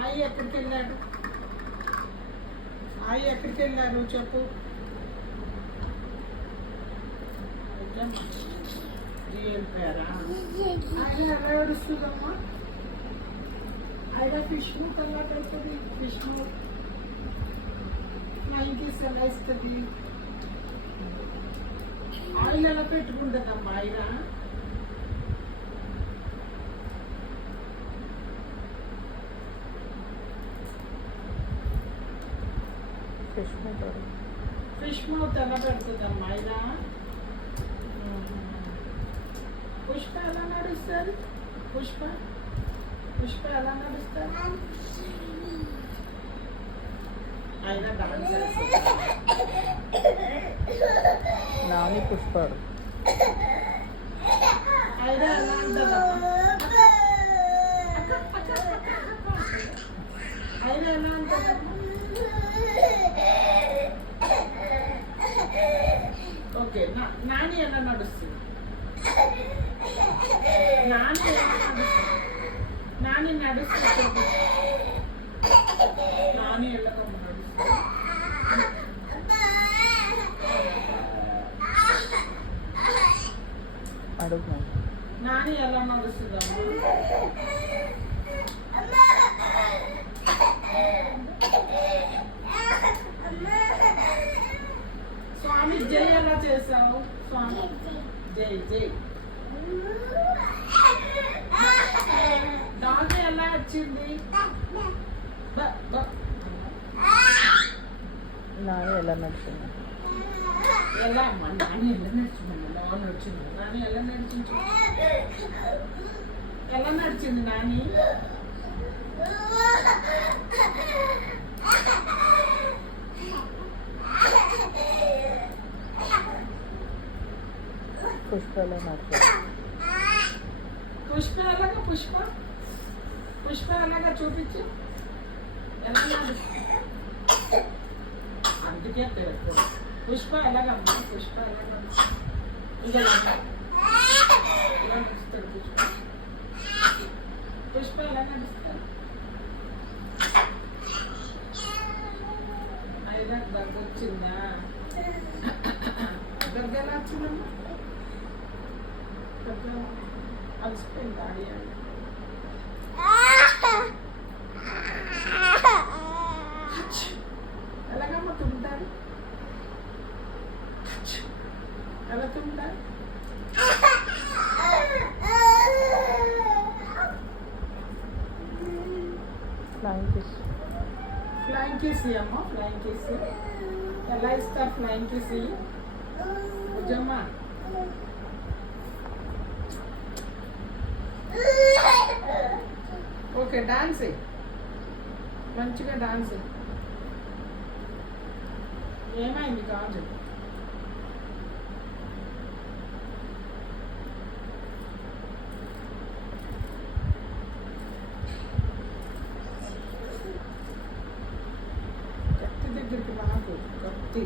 ఆయి ఎక్కడికి వెళ్ళాడు? ఆయి ఎక్కడికి వెళ్ళారు చెప్పు. వెళ్ళిపోయారా? ఆయన ఎలా ఏడుస్తుందమ్మా? ఆయన ఫిష్ మూట్ ఎలా పెడుతుంది? ఫిష్ మూట్ ఫ్లైంగ్ కిస్ ఎలా ఇస్తుంది? ఆయిల్ ఎలా పెట్టుకుంటుందమ్మా ఆయన? ఫిష్ మౌత్ ఎలా పెడుతుందమ్మా ఆయన? పుష్ప ఎలా నడుస్తారు? పుష్ప పుష్ప ఎలా నడుస్తారు? ఆయన డాన్స్ చేస్తారు. నాని పుష్పాడు ఆయన ఎలా అంటారమ్మా? ఆయన ఎలా అంటారమ్మా? ఓకే, నాని ఎలా నడుస్తుంది? నాని ఎలా నడుస్తుంది? నాని నడుస్తుంది. నాని ఎలా నడుస్తుంది? అడుగు. నాని ఎలా నడుస్తుందమ్మా? స్వామి జై ఎలా చేసావు? స్వామి జై జై. డాగ్ ఎలా వచ్చింది? నాని ఎలా నడుస్తుంది? ఎలా అమ్మా? నాని ఎలా నడిచిందమ్మా? లోన్ వచ్చింది. నాని ఎలా నడిచింది? ఎలా నడిచింది నాని? పుష్ప ఎలా నడుస్తుంది? పుష్ప ఎలాగా? పుష్ప పుష్ప ఎలాగా చూపించు. ఎలా నడుస్తుంది? అందుకే తెలుసు. పుష్ప ఎలాగమ్మా? పుష్ప ఎలాగా? ఇలా నడుస్తాడు పుష్ప. పుష్ప ఎలా నడుస్తాడు? అయినా దగ్గర వచ్చిందా? దగ్గర ఎలా వచ్చిందమ్మా? దగ్గర అలసిపోయింది డాడీ అని. ఎలాగమ్మా తుంటారు? ఎలా తుంటారు? Flying kiss. ఫ్లైంగ్ కిస్ అమ్మా. ఫ్లైంగ్ కిస్ ఎలా ఇస్తారు? ఫ్లైంగ్ కిస్ నిజమ్మా? ఓకే, డాన్స్ మంచిగా డాన్స్. ఏమైంది కాదు? కత్తి దగ్గరికి నాకు కత్తి.